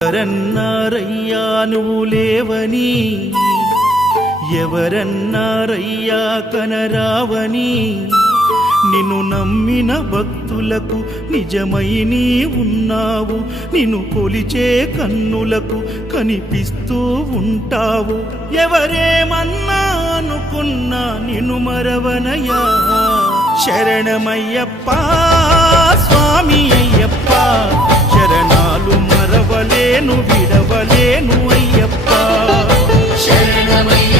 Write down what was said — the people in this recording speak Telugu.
ఎవరన్నారయ్యా నువ్వు లేవని, ఎవరన్నారయ్యా కనరావని, నిన్ను నమ్మిన భక్తులకు నిజమై నీ ఉన్నావు, నిన్ను కొలిచే కన్నులకు కనిపిస్తూ ఉంటావు. ఎవరేమన్నా అనుకున్నా నిన్ను మరవనయ్యా. శరణమయ్యప్ప స్వామి అయ్యప్ప, శరణాలు మరవలేను విడవలేను అయ్యప్ప. శరణమయ్యప్ప